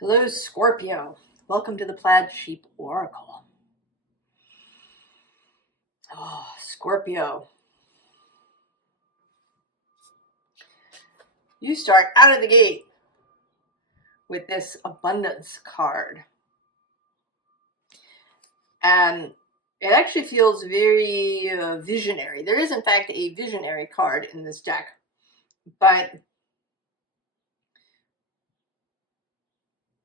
Hello, Scorpio. Welcome to the Plaid Sheep Oracle. Oh, Scorpio. You start out of the gate with this abundance card. And it actually feels very visionary. There is, in fact, a visionary card in this deck. But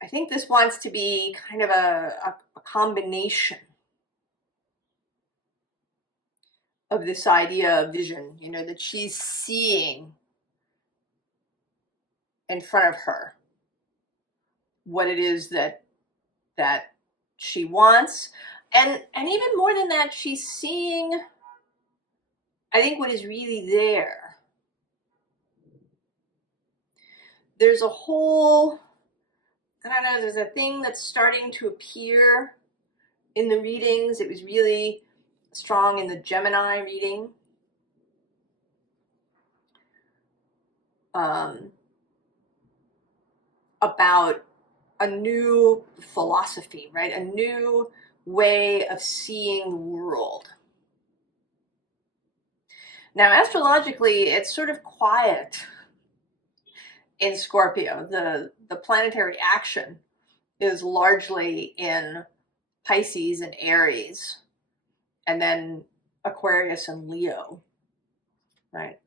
I think this wants to be kind of a combination of this idea of vision, that she's seeing in front of her what it is that she wants, and even more than that, she's seeing, I think, what is really there. There's a whole, I don't know, there's a thing that's starting to appear in the readings. It was really strong in the Gemini reading. About a new philosophy, right? A new way of seeing the world. Now, astrologically, it's sort of quiet in Scorpio. The planetary action is largely in Pisces and Aries, and then Aquarius and Leo, right?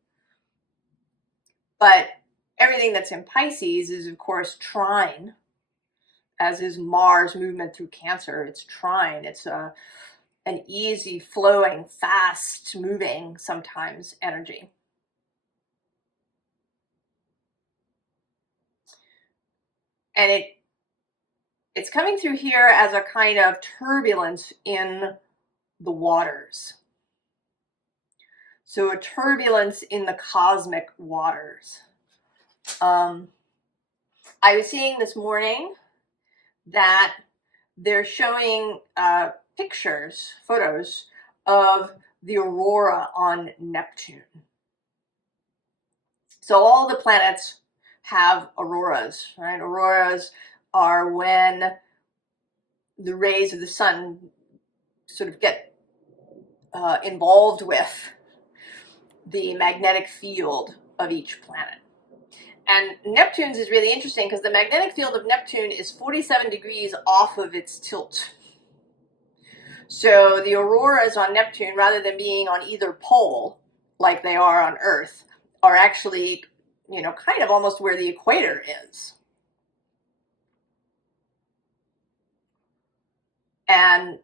But everything that's in Pisces is, of course, trine, as is Mars' movement through Cancer. It's trine. It's an easy flowing, fast moving, sometimes, energy. And it's coming through here as a kind of turbulence in the waters. So a turbulence in the cosmic waters. I was seeing this morning that they're showing pictures, photos of the aurora on Neptune. So all the planets have auroras, right? Auroras are when the rays of the sun sort of get involved with the magnetic field of each planet. And Neptune's is really interesting because the magnetic field of Neptune is 47 degrees off of its tilt. So the auroras on Neptune, rather than being on either pole like they are on Earth, are actually, kind of almost where the equator is. And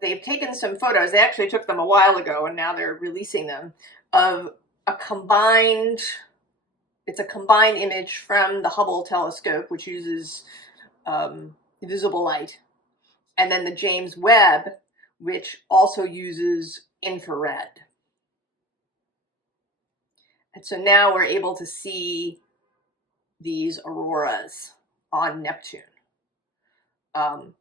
they've taken some photos. They actually took them a while ago, and now they're releasing them, of a combined image from the Hubble telescope, which uses visible light, and then the James Webb, which also uses infrared. And so now we're able to see these auroras on Neptune.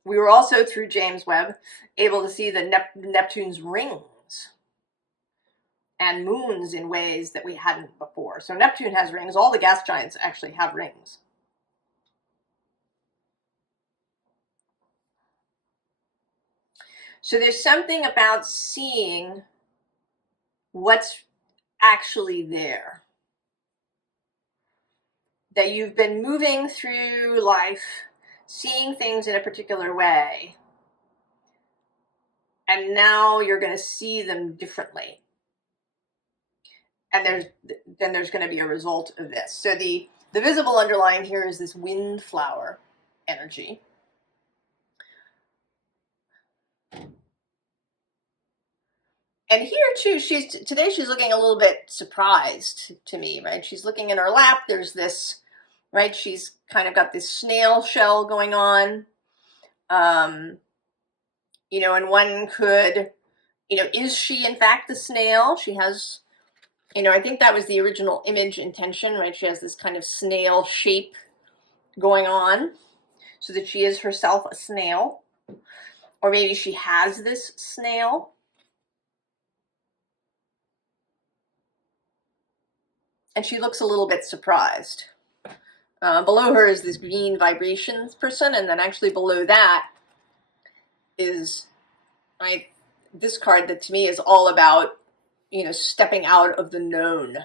We were also, through James Webb, able to see the Neptune's rings and moons in ways that we hadn't before. So Neptune has rings. All the gas giants actually have rings. So there's something about seeing what's actually there. That you've been moving through life, seeing things in a particular way, and now you're going to see them differently. And then there's going to be a result of this. So the visible underlying here is this windflower energy. And here too, today she's looking a little bit surprised to me, right? She's looking in her lap. There's this, right? She's kind of got this snail shell going on. And one could, is she in fact the snail? She has, I think that was the original image intention, right? She has this kind of snail shape going on, so that she is herself a snail. Or maybe she has this snail. And she looks a little bit surprised. Below her is this green vibrations person, and then actually below that is this card that to me is all about, you know, stepping out of the known.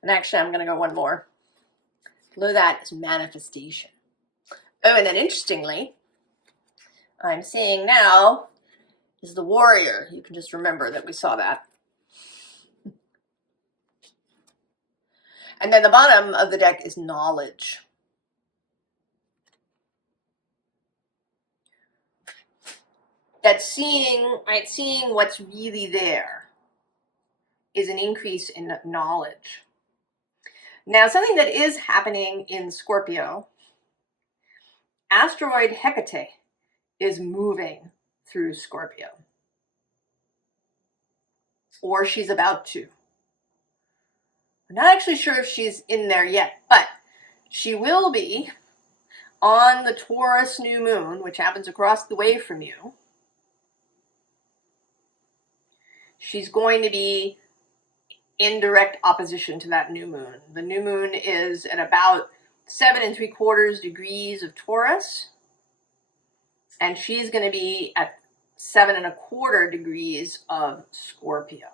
And actually, I'm going to go one more. Below that is manifestation. Oh, and then interestingly, I'm seeing now is the warrior. You can just remember that we saw that. And then the bottom of the deck is knowledge. That seeing, right, seeing what's really there is an increase in knowledge. Now, something that is happening in Scorpio, Asteroid Hekate is moving through Scorpio. Or she's about to. I'm not actually sure if she's in there yet, but she will be on the Taurus new moon, which happens across the way from you. She's going to be in direct opposition to that new moon. The new moon is at about 7 3/4 degrees of Taurus, and she's going to be at 7 1/4 degrees of Scorpio.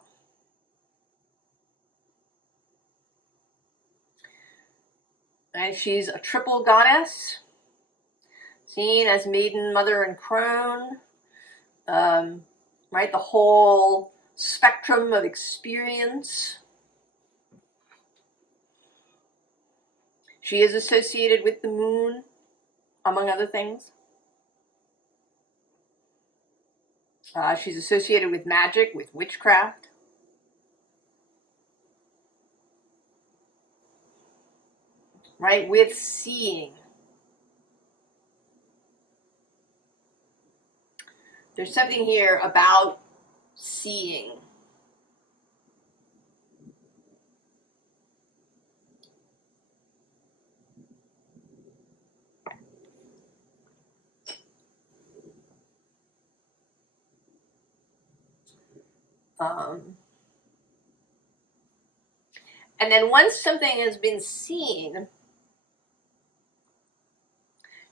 And she's a triple goddess, seen as maiden, mother, and crone. Right, the whole spectrum of experience. She is associated with the moon, among other things. She's associated with magic, with witchcraft. Right, with seeing. There's something here about seeing. And then once something has been seen,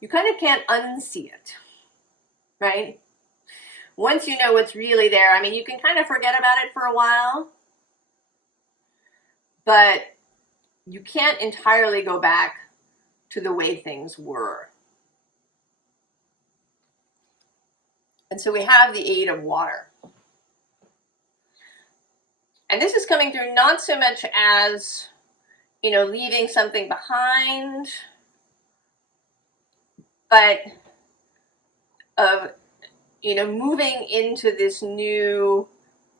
you kind of can't unsee it, right? Once you know what's really there, I mean, you can kind of forget about it for a while, but you can't entirely go back to the way things were. And so we have the 8 of water. And this is coming through not so much as, you know, leaving something behind, but of, you know, moving into this new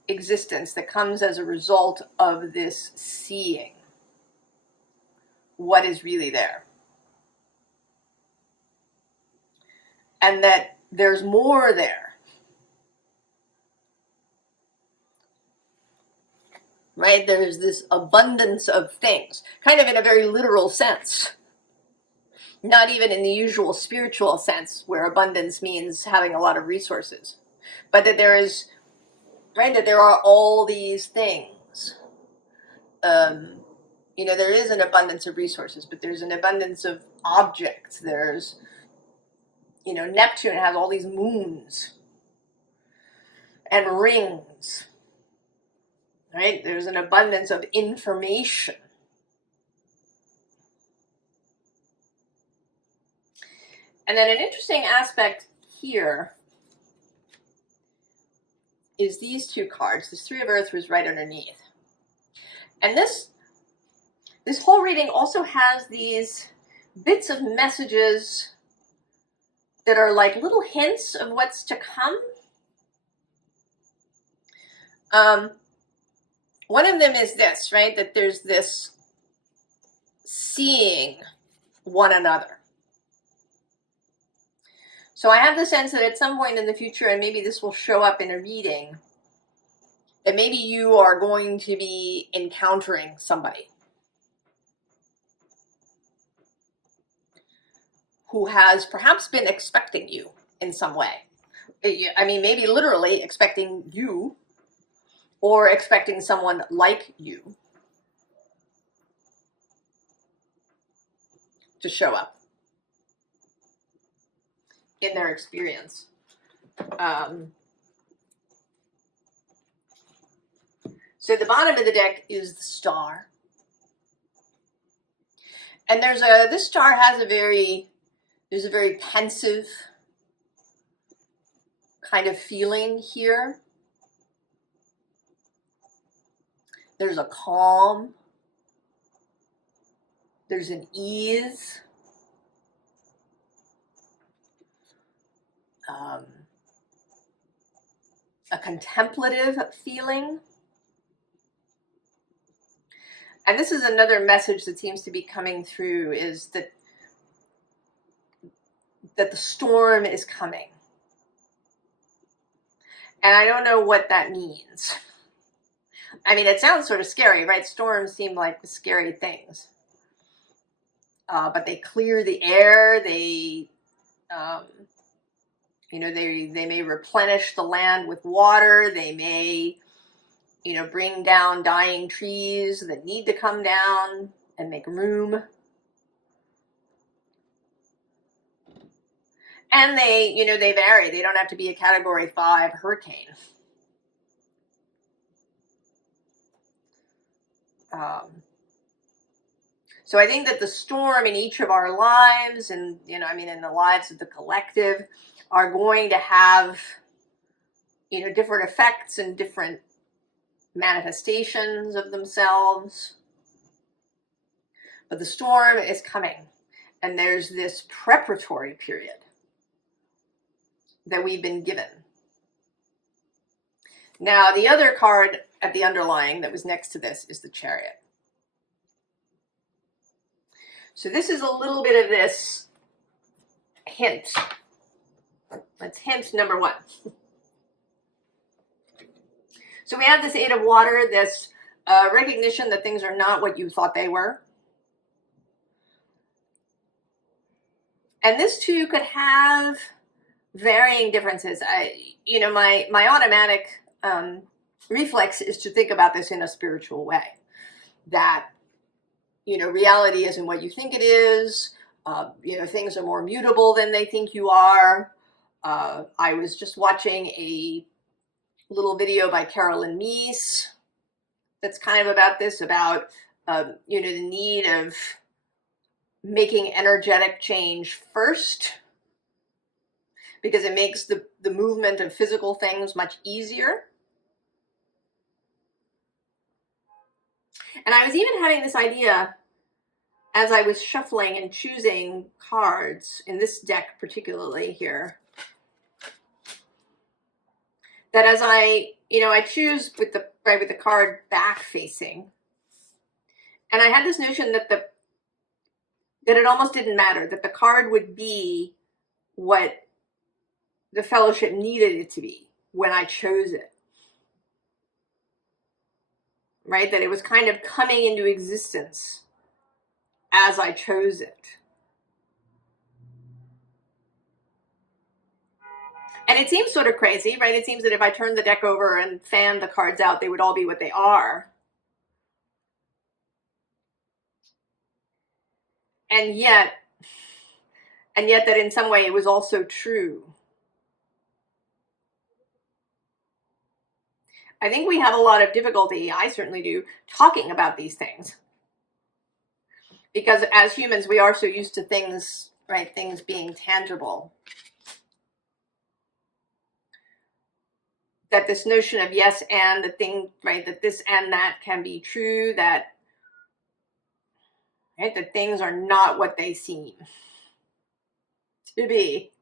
existence that comes as a result of this seeing what is really there. And that there's more there. Right? There's this abundance of things, kind of in a very literal sense. Not even in the usual spiritual sense, where abundance means having a lot of resources. But that there is, right, that there are all these things. You know, there is an abundance of resources, but there's an abundance of objects. There's, you know, Neptune has all these moons and rings. Right? There's an abundance of information. And then an interesting aspect here is these two cards. This 3 of Earth was right underneath. And this whole reading also has these bits of messages that are like little hints of what's to come. One of them is this, right? That there's this seeing one another. So I have the sense that at some point in the future, and maybe this will show up in a reading, that maybe you are going to be encountering somebody who has perhaps been expecting you in some way. I mean, maybe literally expecting you, or expecting someone like you to show up in their experience. So the bottom of the deck is the Star. And this star has there's a very pensive kind of feeling here. There's a calm. There's an ease. A contemplative feeling. And this is another message that seems to be coming through, is that the storm is coming. And I don't know what that means. I mean, it sounds sort of scary, right? Storms seem like scary things. But they clear the air. They may replenish the land with water. They may, bring down dying trees that need to come down and make room. And they vary. They don't have to be a Category 5 hurricane. So I think that the storm in each of our lives, and, in the lives of the collective, are going to have, different effects and different manifestations of themselves. But the storm is coming, and there's this preparatory period that we've been given. Now, the other card at the underlying that was next to this is the Chariot. So this is a little bit of this hint. That's hint number 1. So we have this 8 of water, this recognition that things are not what you thought they were. And this too could have varying differences. My automatic reflex is to think about this in a spiritual way. That, reality isn't what you think it is. Things are more mutable than they think you are. I was just watching a little video by Carolyn Meese that's kind of about this, about, the need of making energetic change first, because it makes the movement of physical things much easier. And I was even having this idea as I was shuffling and choosing cards in this deck particularly here, that as I choose with the card back facing, and I had this notion that it almost didn't matter, that the card would be what the fellowship needed it to be when I chose it. Right? That it was kind of coming into existence as I chose it. And it seems sort of crazy, right? It seems that if I turned the deck over and fanned the cards out, they would all be what they are. And yet that in some way it was also true. I think we have a lot of difficulty, I certainly do, talking about these things. Because as humans, we are so used to things, right? Things being tangible. That this notion of yes and the thing, right? That this and that can be true, that, right? That things are not what they seem to be.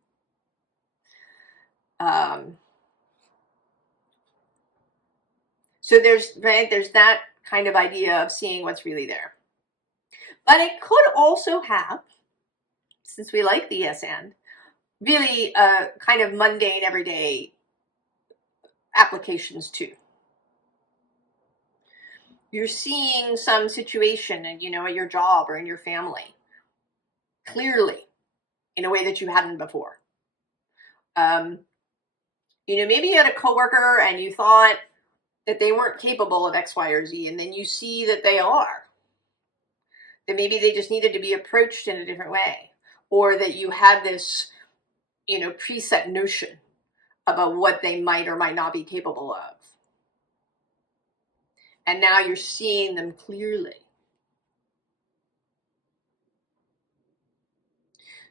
So there's that kind of idea of seeing what's really there. But it could also have, since we like the yes and, really kind of mundane, everyday applications too. You're seeing some situation and, at your job or in your family clearly in a way that you hadn't before. Maybe you had a coworker and you thought that they weren't capable of X, Y, or Z, and then you see that they are. That maybe they just needed to be approached in a different way, or that you had this, you know, preset notion about what they might or might not be capable of. And now you're seeing them clearly.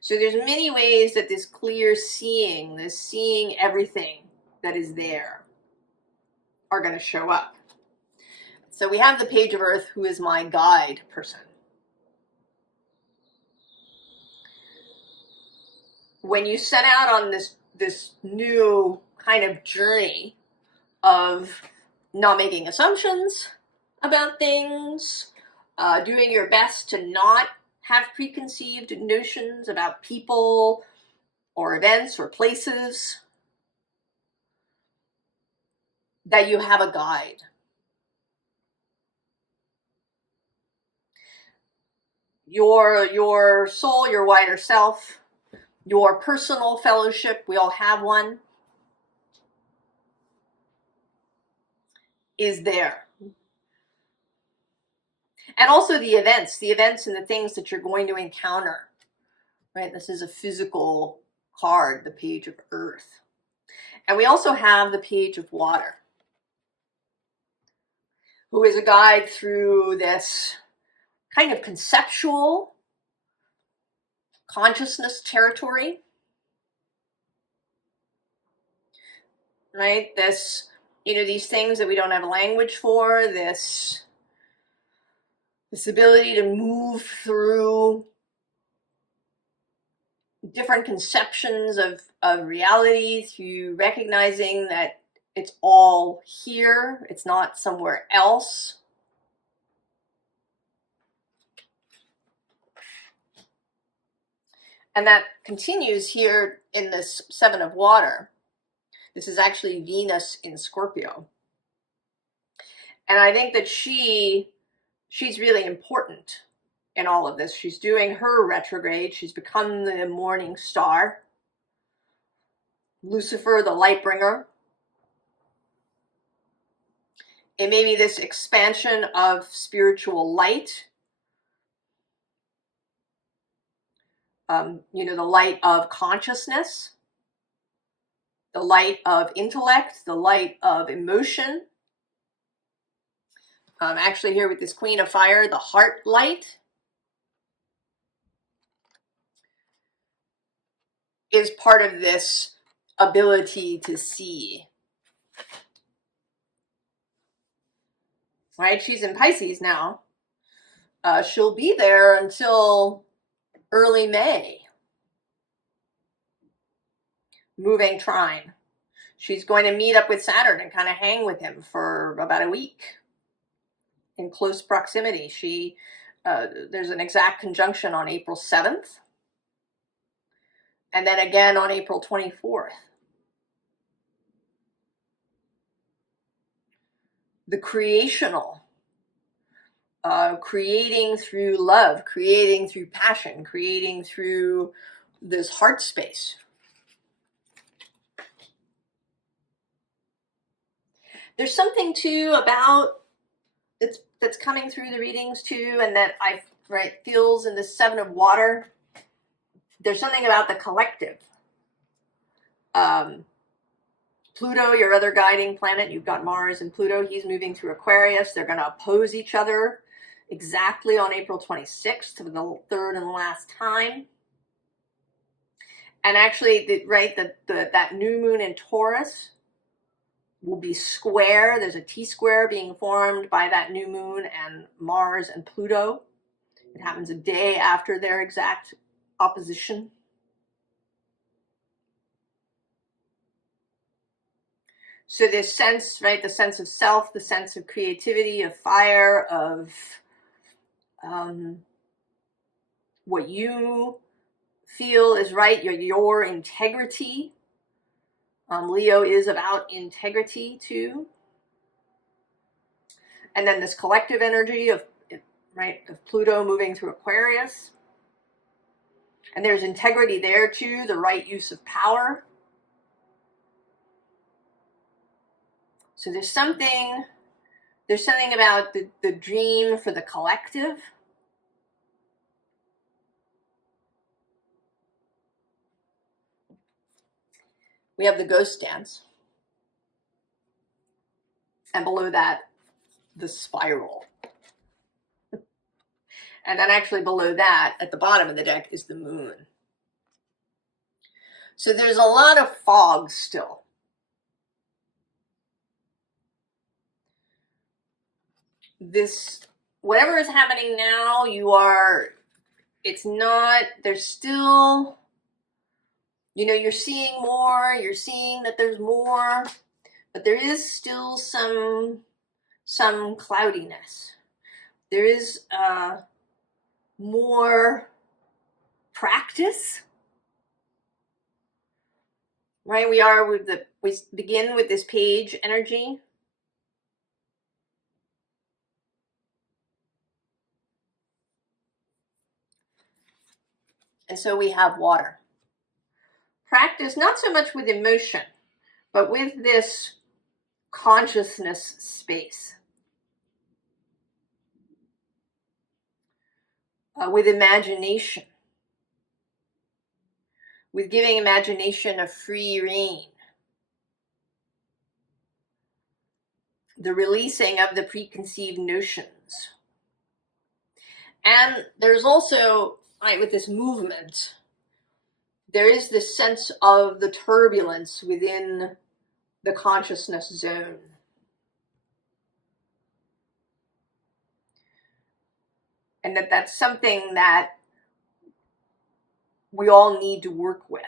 So there's many ways that this clear seeing, this seeing everything that is there, are going to show up. So we have the Page of Earth, who is my guide person. When you set out on this new kind of journey of not making assumptions about things, doing your best to not have preconceived notions about people or events or places, that you have a guide. Your soul, your wider self, your personal fellowship, we all have one, is there. And also the events and the things that you're going to encounter, right? This is a physical card, the Page of Earth. And we also have the Page of Water, who is a guide through this kind of conceptual consciousness territory, right? This, you know, these things that we don't have language for, this ability to move through different conceptions of reality, through recognizing that it's all here, it's not somewhere else. And that continues here in this Seven of Water. This is actually Venus in Scorpio. And I think that she's really important in all of this. She's doing her retrograde. She's become the morning star. Lucifer, the light bringer. It may be this expansion of spiritual light. You know, the light of consciousness, the light of intellect, the light of emotion. Actually here with this Queen of Fire, the heart light is part of this ability to see. Right? She's in Pisces now. She'll be there until early May. Moving trine. She's going to meet up with Saturn and kind of hang with him for about a week in close proximity. There's an exact conjunction on April 7th. And then again on April 24th. The creational. Creating through love, creating through passion, creating through this heart space. There's something too about that's coming through the readings too, and that feels in the Seven of Water. There's something about the collective. Pluto, your other guiding planet, you've got Mars and Pluto. He's moving through Aquarius. They're going to oppose each other exactly on April 26th for the third and last time. And actually, that new moon in Taurus will be square. There's a T-square being formed by that new moon and Mars and Pluto. It happens a day after their exact opposition. So this sense, right, the sense of self, the sense of creativity, of fire, of what you feel is right, your integrity. Leo is about integrity too. And then this collective energy of Pluto moving through Aquarius. And there's integrity there too, the right use of power. So there's something about the dream for the collective. We have the ghost dance. And below that, the spiral. And then actually below that, at the bottom of the deck, is the moon. So there's a lot of fog still. This, whatever is happening now, it's not, there's still, you're seeing more, you're seeing that there's more, but there is still some cloudiness. There is more practice, right? We begin with this page energy. And so we have water. Practice, not so much with emotion, but with this consciousness space. With imagination. With giving imagination a free rein. The releasing of the preconceived notions. And there's also, right, with this movement, there is this sense of the turbulence within the consciousness zone. And that's something that we all need to work with.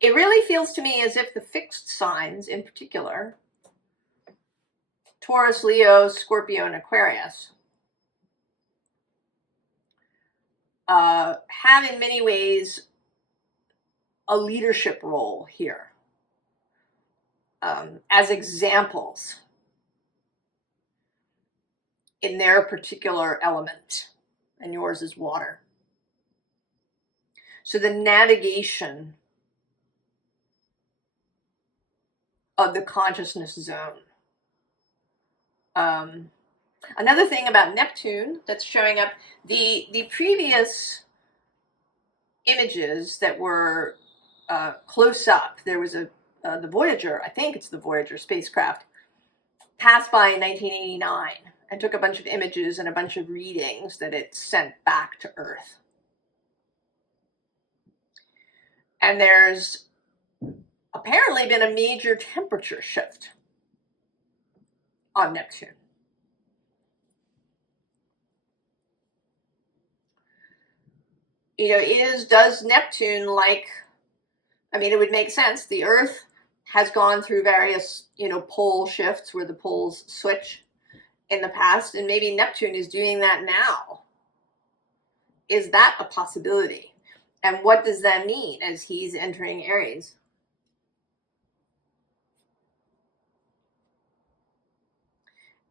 It really feels to me as if the fixed signs in particular, Taurus, Leo, Scorpio, and Aquarius, have in many ways a leadership role here as examples in their particular element, and yours is water. So the navigation of the consciousness zone. Another thing about Neptune that's showing up, the previous images that were close up, there was the Voyager, I think it's the Voyager spacecraft, passed by in 1989 and took a bunch of images and a bunch of readings that it sent back to Earth. And there's apparently been a major temperature shift on Neptune. Does Neptune, it would make sense. The Earth has gone through various, pole shifts where the poles switch in the past, and maybe Neptune is doing that now. Is that a possibility? And what does that mean as he's entering Aries?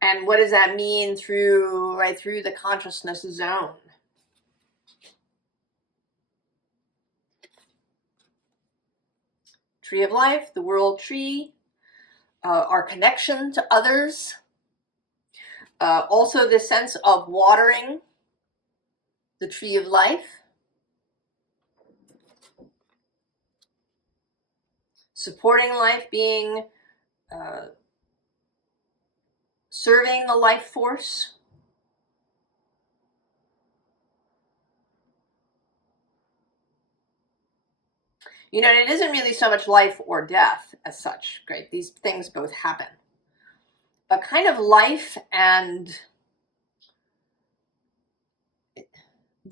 And what does that mean through the consciousness zone? Tree of life, the world tree, our connection to others. Also the sense of watering the tree of life. Supporting life, being, serving the life force. It isn't really so much life or death as such, right? These things both happen. But kind of life and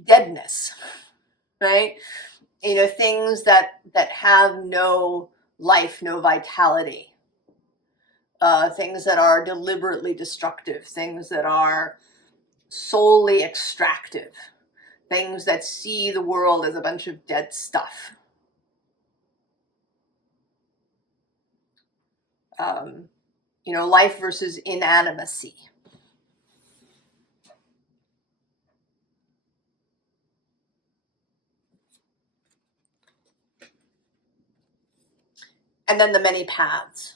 deadness, right? Things that have no life, no vitality. Things that are deliberately destructive, things that are solely extractive, things that see the world as a bunch of dead stuff. Life versus inanimacy. and then the many paths.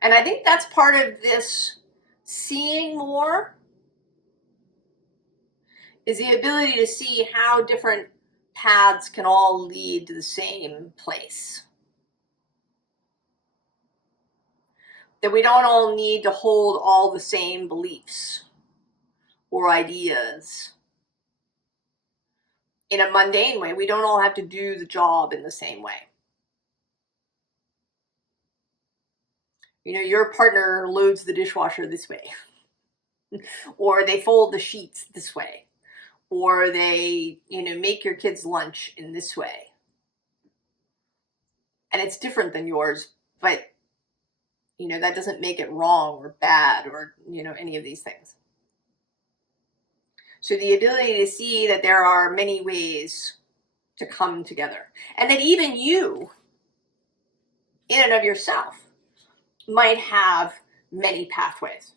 And I think that's part of this seeing more, is the ability to see how different paths can all lead to the same place. That we don't all need to hold all the same beliefs or ideas in a mundane way. We don't all have to do the job in the same way. You know, your partner loads the dishwasher this way, or they fold the sheets this way, or they, you know, make your kids lunch in this way. And it's different than yours, but, you know, that doesn't make it wrong or bad or, you know, any of these things. So the ability to see that there are many ways to come together, and that even you, in and of yourself, might have many pathways,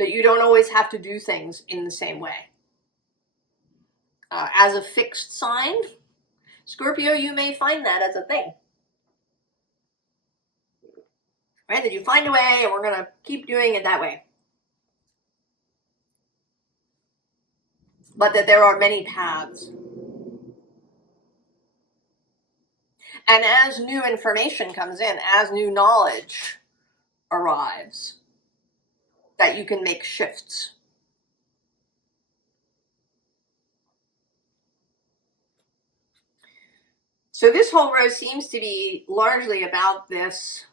that you don't always have to do things in the same way. As a fixed sign, Scorpio, you may find that as a thing, right? That you find a way and we're going to keep doing it that way. But that there are many paths. And as new information comes in, as new knowledge arrives, that you can make shifts. So this whole row seems to be largely about this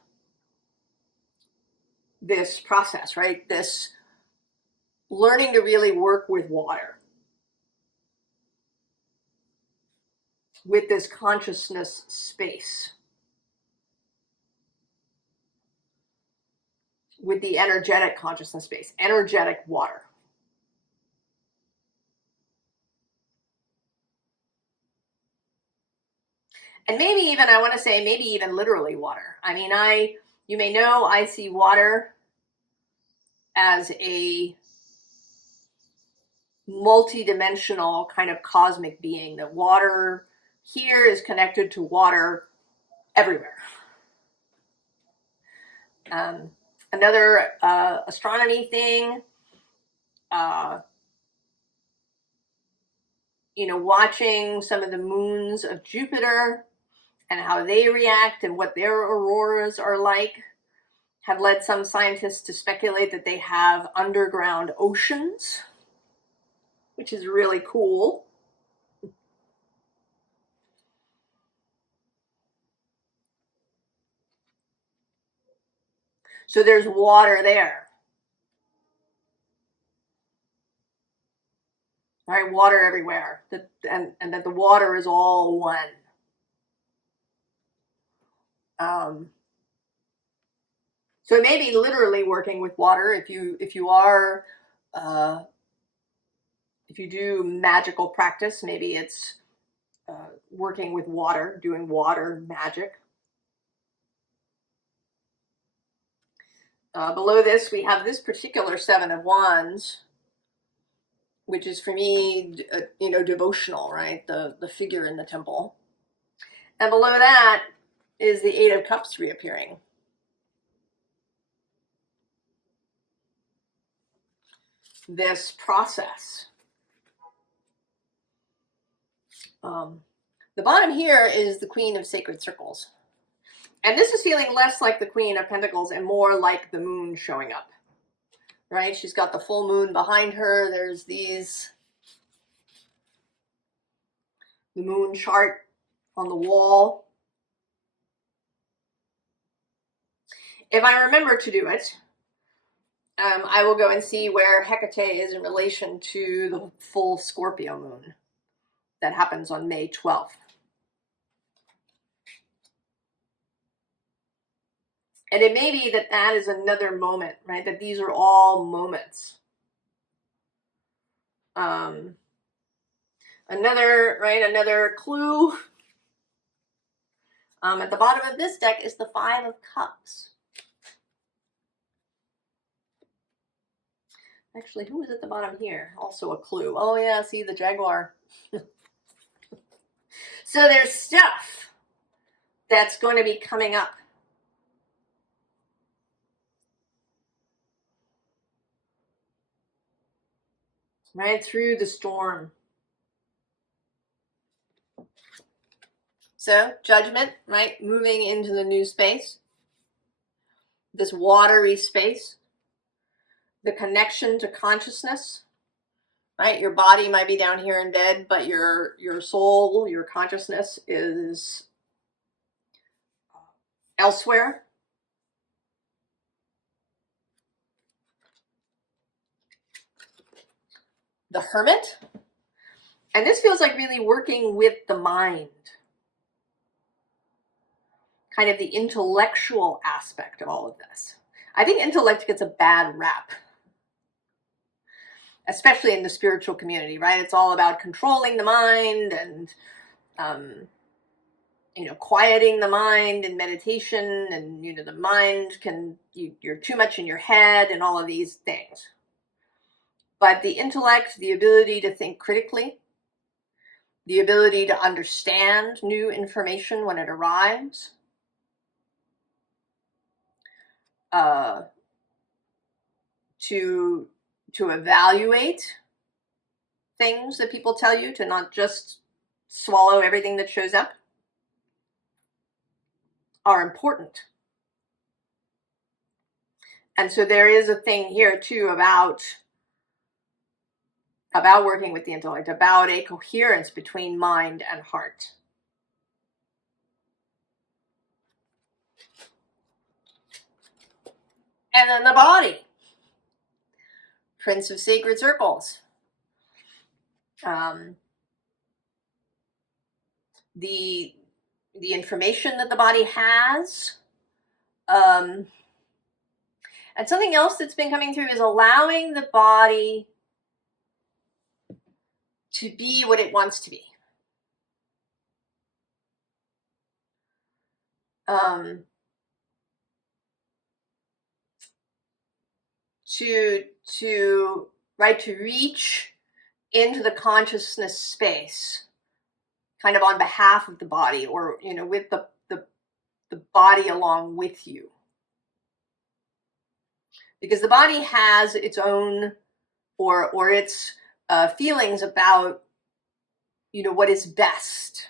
process, right? This learning to really work with water, with this consciousness space, with the energetic consciousness space, energetic water. And maybe even, I want to say, maybe even literally water. I mean, you may know, I see water as a multi-dimensional kind of cosmic being. That water here is connected to water everywhere. Another astronomy thing, you know, watching some of the moons of Jupiter and how they react and what their auroras are like, have led some scientists to speculate that they have underground oceans, which is really cool. So there's water there. Right? Water everywhere. And that the water is all one. So it may be literally working with water if you do magical practice. Maybe it's working with water, doing water magic. Below this, we have this particular Seven of Wands, which is for me, you know, devotional, right? The figure in the temple. And below that is the Eight of Cups reappearing. This process. The bottom here is the Queen of Sacred Circles. And this is feeling less like the Queen of Pentacles and more like the moon showing up. Right? She's got the full moon behind her. There's the moon chart on the wall. If I remember to do it, I will go and see where Hekate is in relation to the full Scorpio moon that happens on May 12th. And it may be that that is another moment, right? That these are all moments. Another clue. At the bottom of this deck is the Five of Cups. Actually, who is at the bottom here? Also a clue. Oh yeah, see the Jaguar. So there's stuff that's going to be coming up. Right through the storm. So Judgment, right? Moving into the new space. This watery space. The connection to consciousness. Right? Your body might be down here in bed, but your soul, your consciousness is elsewhere. The Hermit. And this feels like really working with the mind. Kind of the intellectual aspect of all of this. I think intellect gets a bad rap. Especially in the spiritual community, right? It's all about controlling the mind and, quieting the mind in meditation, and, the mind you're too much in your head and all of these things. But the intellect, the ability to think critically, the ability to understand new information when it arrives, to evaluate things that people tell you, to not just swallow everything that shows up, are important. And so there is a thing here too about working with the intellect, about a coherence between mind and heart. And then the body. Prince of Sacred Circles. The information that the body has. And something else that's been coming through is allowing the body to be what it wants to be. To reach into the consciousness space, kind of on behalf of the body, or with the body along with you, because the body has its own or its feelings about what is best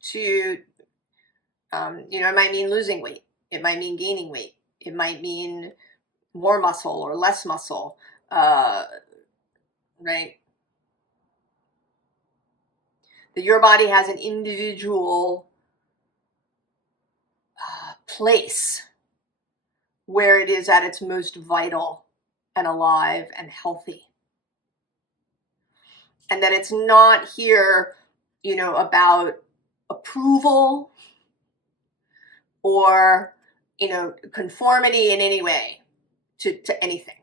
to it might mean losing weight, it might mean gaining weight, it might mean more muscle or less muscle, right? That your body has an individual place where it is at its most vital and alive and healthy. And that it's not here, about approval or, conformity in any way to anything.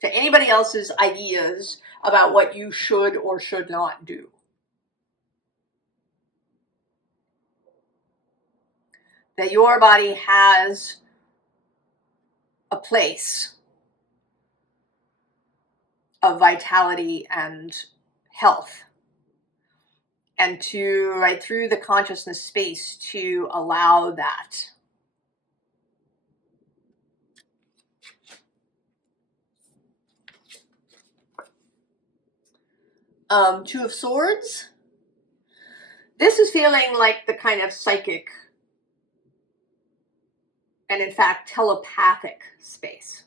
To anybody else's ideas about what you should or should not do. That your body has a place of vitality and health, and to right through the consciousness space to allow that. Two of Swords. This is feeling like the kind of psychic and in fact telepathic space.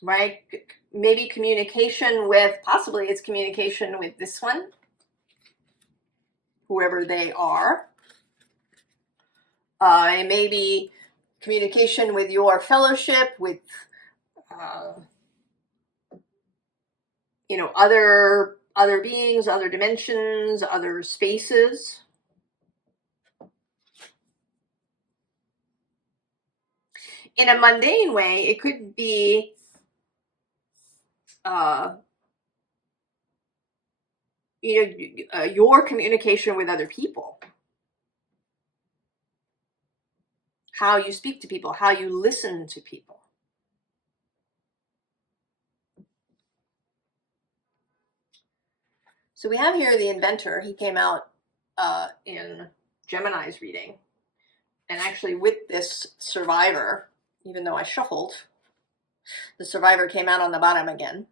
Right? Maybe communication with, possibly it's communication with this one, whoever they are. It may be communication with your fellowship, with other beings, other dimensions, other spaces. In a mundane way, it could be your communication with other people. How you speak to people, how you listen to people. So we have here the inventor. He came out in Gemini's reading. And actually with this survivor, even though I shuffled, the survivor came out on the bottom again.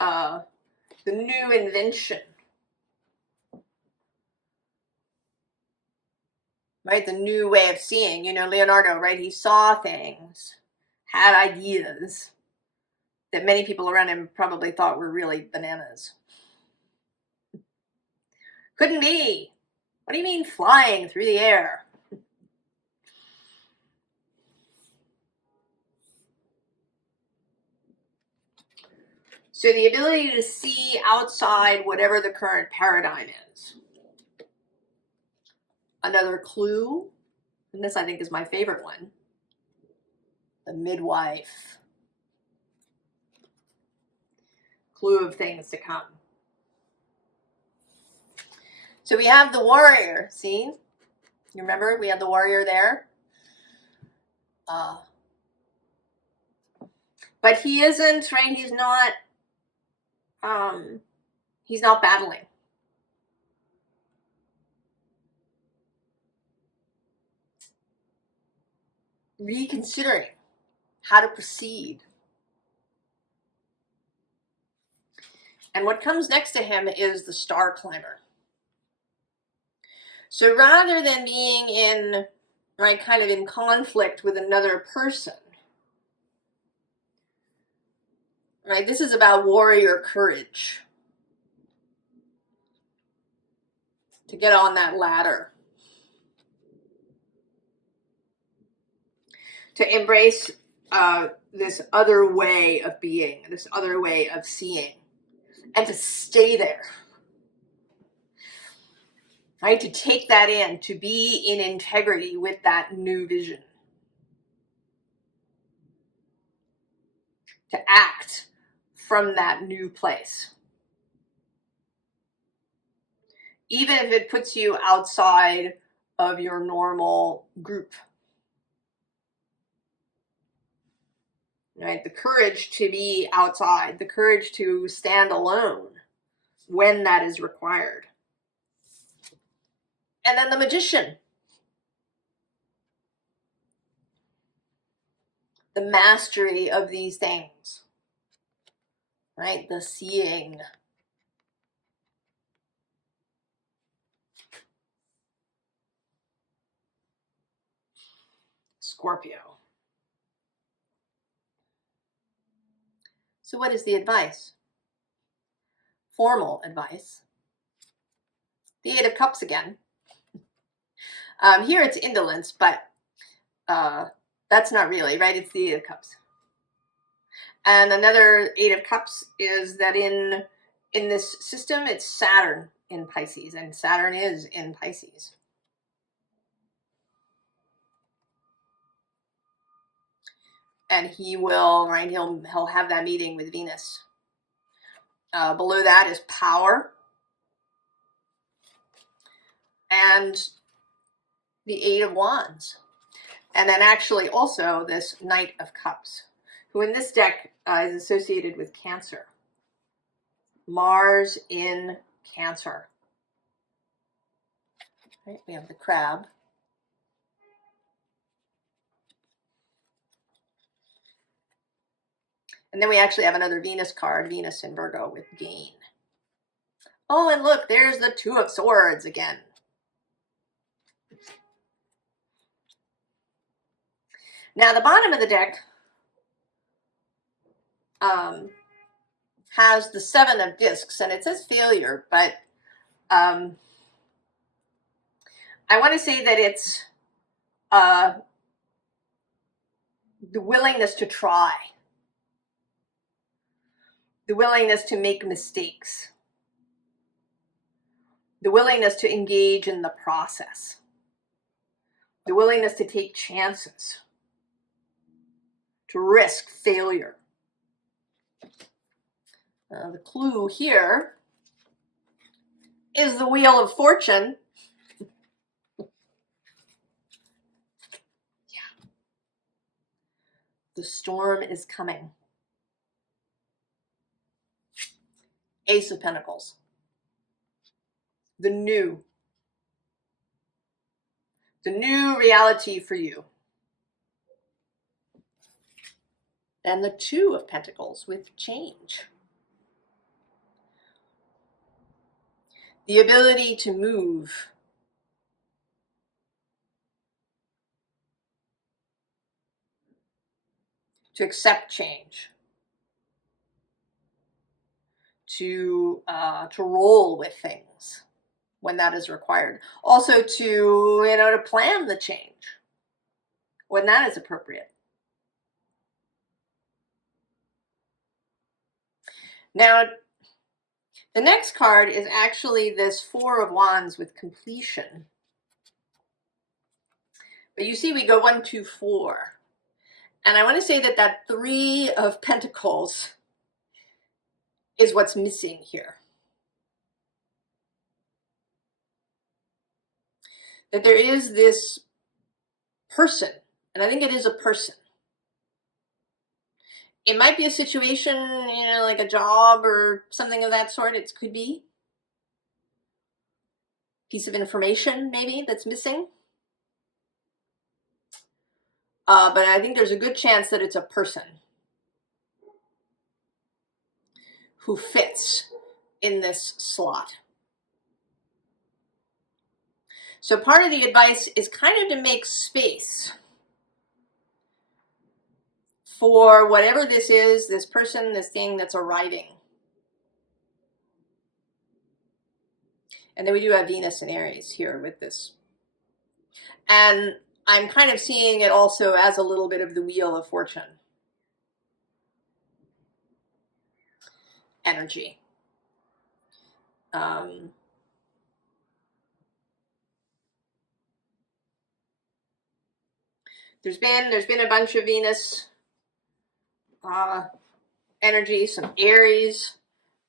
The new invention. Right? The new way of seeing. You know, Leonardo, right? He saw things, had ideas that many people around him probably thought were really bananas. Couldn't be. What do you mean flying through the air? So the ability to see outside whatever the current paradigm is. Another clue, and this I think is my favorite one, the midwife. Clue of things to come. So we have the warrior, see? You remember we had the warrior there? But he isn't, right? He's not battling. Reconsidering how to proceed. And what comes next to him is the star climber. So rather than being in, right, kind of in conflict with another person, right, this is about warrior courage. To get on that ladder. To embrace this other way of being, this other way of seeing, and to stay there. Right? To take that in, to be in integrity with that new vision. To act from that new place. Even if it puts you outside of your normal group. Right? The courage to be outside, the courage to stand alone when that is required. And then the magician. The mastery of these things. Right? The seeing. Scorpio. So what is the advice? Formal advice. The Eight of Cups again. Here it's indolence, but that's not really, right? It's the Eight of Cups. And another Eight of Cups is that in this system, it's Saturn in Pisces, and Saturn is in Pisces. And he will, right, he'll have that meeting with Venus. Below that is power. And the Eight of Wands. And then actually also this Knight of Cups, who in this deck is associated with Cancer. Mars in Cancer. Right, we have the crab. And then we actually have another Venus card, Venus in Virgo with gain. Oh, and look, there's the Two of Swords again. Now, the bottom of the deck has the Seven of Discs, and it says failure, but I want to say that it's the willingness to try, the willingness to make mistakes, the willingness to engage in the process, the willingness to take chances, to risk failure. The clue here is the Wheel of Fortune. Yeah. The storm is coming. Ace of Pentacles. The new reality for you. And the Two of Pentacles with change. The ability to move. To accept change. To roll with things when that is required. Also to plan the change when that is appropriate. Now, the next card is actually this Four of Wands with completion. But you see, we go 1, 2, 4. And I want to say that that Three of Pentacles is what's missing here. That there is this person, and I think it is a person. It might be a situation, like a job or something of that sort. It could be piece of information maybe that's missing. But I think there's a good chance that it's a person who fits in this slot. So part of the advice is kind of to make space for whatever this is, this person, this thing that's arriving. And then we do have Venus and Aries here with this. And I'm kind of seeing it also as a little bit of the Wheel of Fortune energy. There's been a bunch of Venus energy, some Aries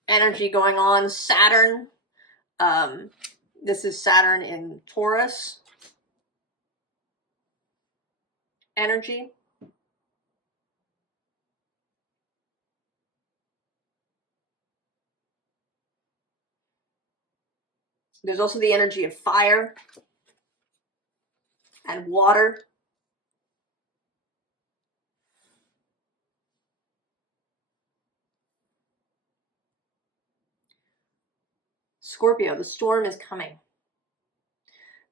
energy going on. Saturn. This is Saturn in Taurus energy. There's also the energy of fire and water. Scorpio, the storm is coming.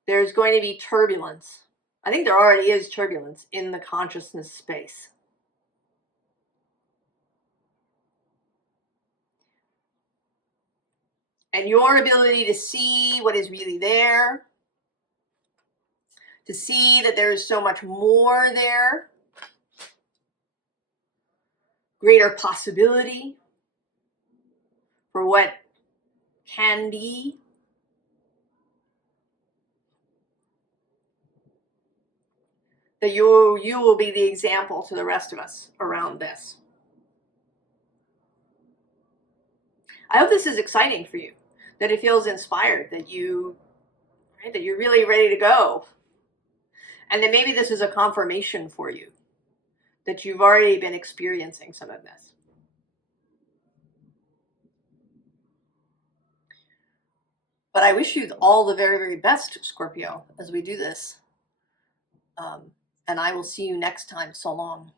There's going to be turbulence. I think there already is turbulence in the consciousness space. And your ability to see what is really there, to see that there is so much more there, greater possibility for what can be. That you will be the example to the rest of us around this. I hope this is exciting for you, that it feels inspired, that you're really ready to go. And that maybe this is a confirmation for you that you've already been experiencing some of this. But I wish you all the very, very best, Scorpio, as we do this. And I will see you next time. So long.